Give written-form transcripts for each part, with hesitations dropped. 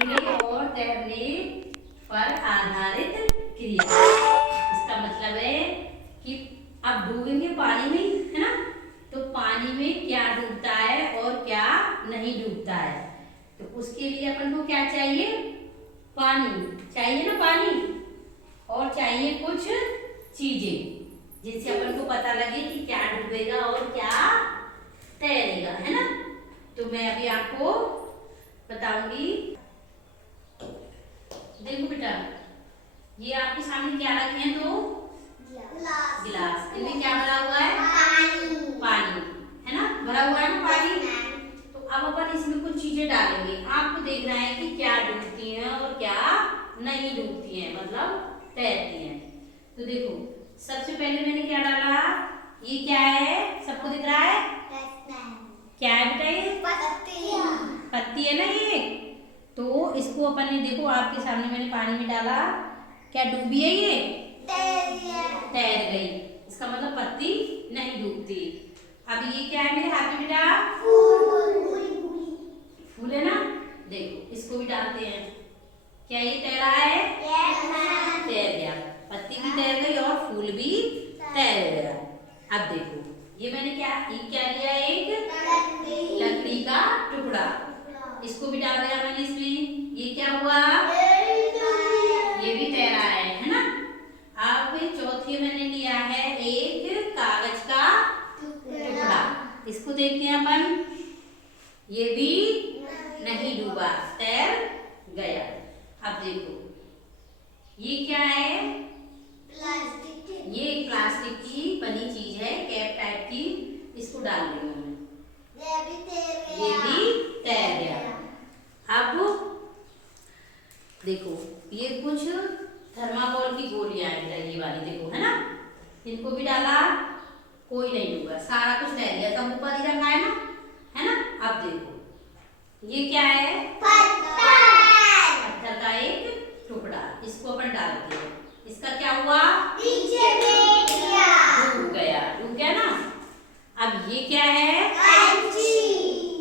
डूबने और तैरने पर आधारित क्रिया। इसका मतलब है कि अब डूबेंगे पानी में, है ना, तो पानी में क्या डूबता है और क्या नहीं डूबता है। तो उसके लिए अपन को क्या चाहिए? पानी चाहिए ना, पानी, और चाहिए कुछ चीजें जिनसे अपन को पता लगे कि क्या डूबेगा और क्या तैरेगा, है ना। तो मैं अभी आपको बताऊंगी। देखो बेटा, ये आपके सामने क्या रखे हैं? दो गिलास। इनमें क्या भरा हुआ है? पानी, है ना, भरा हुआ है ना पानी। तो अब अपन इसमें कुछ चीजें डालेंगे। आपको देखना है कि क्या डूबती हैं और क्या नहीं डूबती हैं, मतलब तैरती हैं। तो देखो, सबसे पहले मैंने क्या डाला? ये क्या है? सबको दिख रहा है? क्या है बेटा? ये पत्ती है ना ये। तो इसको अपन ने, देखो आपके सामने मैंने पानी में डाला, क्या डूबी है ये? तैर गई। इसका मतलब पत्ती नहीं डूबती। अब ये क्या है मेरे हाथ में बेटा? फूल है ना। देखो इसको भी डालते हैं। क्या ये तैरा है? तैर गया, पत्ती भी तैर गई और फूल भी तैर गया। अब देखो, ये मैंने क्या लिया? एक लकड़ी का टुकड़ा। इसको भी डाल दिया मैंने इसमें। ये क्या हुआ? ये भी तैरा है ना। अब चौथे मैंने लिया है एक कागज का टुकड़ा। इसको देखते हैं अपन। ये भी नहीं डूबा, तैर गया। अब देखो, ये क्या है? ये एक प्लास्टिक की बनी चीज है, कैप टाइप की। इसको डाल रही हूँ मैं। ये भी तैर गया। अब देखो, ये कुछ थर्माकोल की गोलियां हैं, ये वाली देखो, है ना। इनको भी डाला, कोई नहीं डूबा, सारा कुछ तैर गया। सब ऊपर ही रखा है ना, है ना। अब देखो, ये क्या है? पत्थर का एक टुकड़ा। इसको अपन डालते हैं। इसका क्या हुआ? डूब गया ना। अब ये क्या है?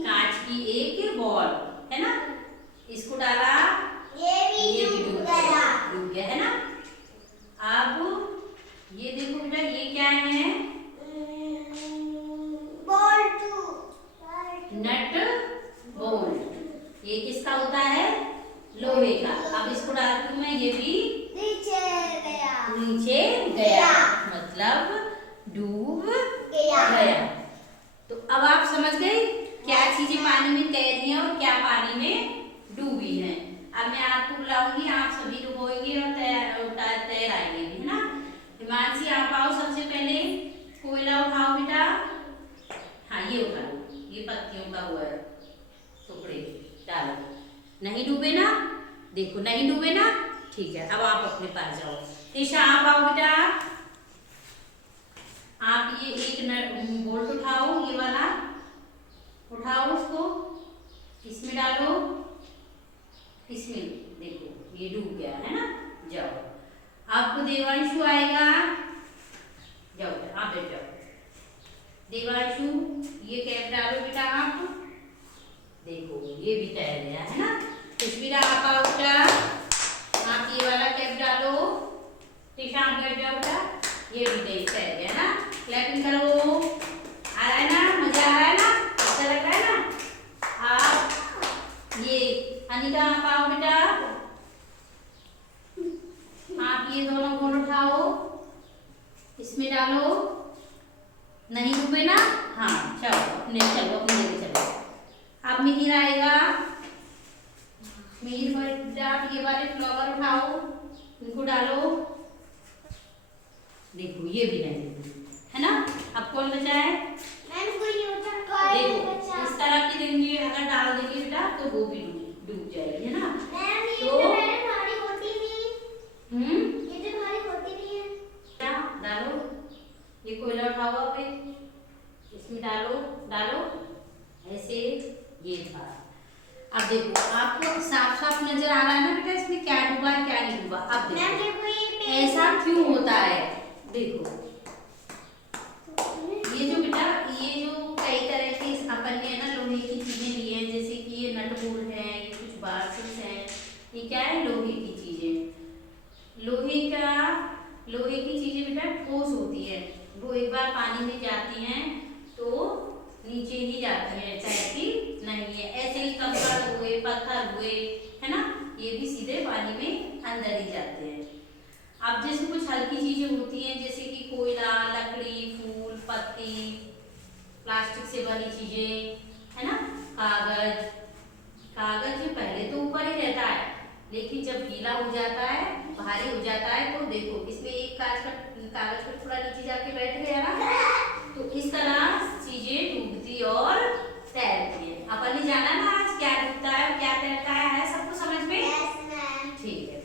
कांच की एक बॉल, है ना। इसको डाला, ये भी डूब गया, है ना। अब ये देखो बेटा, ये क्या है? Nut bolt. ये किसका होता है? लोहे का। अब इसको डालती हूँ मैं। ये भी नीचे गया, मतलब डूब गया। तो अब आप समझ गए क्या चीजें पानी में तैरी हैं और क्या पानी में डूबी हैं। अब मैं आपको बुलाऊंगी, आप सभी डूबोगे और तैर आएंगे, है ना। हिमांशी, आप आओ। सबसे पहले कोयला उठाओ बेटा। हाँ, ये उठा लो। ये पत्तियों का हुआ है, टुकड़े डालो। नहीं डूबे ना? देखो, नहीं डूबे ना। ठीक है, अब आप अपने पास जाओ। ईशा, आप आओ बेटा। आप ये एक बोल्ट उठाओ, ये वाला उठाओ, उसको इसमें डालो। इसमें देखो, ये डूब गया, है ना। जाओ, आपको देवांशु आएगा। जाओ बेटा, आप बैठ जाओ। देवांशु, ये कैप डालो बेटा आप। देखो, ये भी तैर गया, है ना। खुशबीरा, आप आओ बेटा। आप ये वाला कैप डालो। टीशा, आप बैठ जाओ बेटा। ये भी तैर गया ना। क्लैपिंग करो। आ रहा है ना? मजा आ रहा है ना? अच्छा लग रहा है ना? आप ये अनिता, आप आओ बेटा। आप ये दोनों गोल उठाओ, इसमें डालो। नहीं डूबे ना? हाँ, चलो अपने जगह चलो। अब मिहिर आएगा। मिहिर बेटा, आप ये वाले फ्लावर उठाओ, इनको डालो। देखो, ये भी नहीं, है ना। अब कौन बचा है? देखो, इस तरह की देंगे, अगर डाल देंगे बेटा तो वो भी डूब जाएगी, है ना। तो क्या डालो? ये कोयला उठाओ, पे इसमें डालो ऐसे। ये था। अब देखो, आपको साफ साफ नजर आ रहा है ना बेटा, इसमें क्या डूबा है क्या नहीं डूबा। अब देखो ऐसा क्यों होता है। देखो, ये जो बेटा, ये जो कई तरह के अपन ने ना लोहे की चीजें ली हैं, जैसे कि ये नट बोल्ट है, ये कुछ बार्सेस हैं, क्या है, लोहे की चीजें। लोहे की चीजें बेटा ठोस होती है, वो एक बार पानी में जाती हैं तो नीचे ही जाती है, तैरती नहीं है। ऐसे ही कंकड़ हुए, पत्थर हुए, है ना, ये भी सीधे पानी में अंदर ही जाते हैं। अब जैसे कुछ हल्की चीजें होती हैं, जैसे कि कोयला, लकड़ी, फूल, पत्ती, प्लास्टिक से बनी चीजें, है ना, कागज। कागज पहले तो ऊपर ही रहता है, लेकिन जब गीला हो जाता है, भारी हो जाता है, तो देखो इसमें एक कागज का थोड़ा नीचे जाके बैठ गया ना, तो इस तरह चीजें डूबती और तैरती है। अपन ने जाना ना आज क्या डूबता है और क्या तैरता है, सबको समझ में? ठीक है।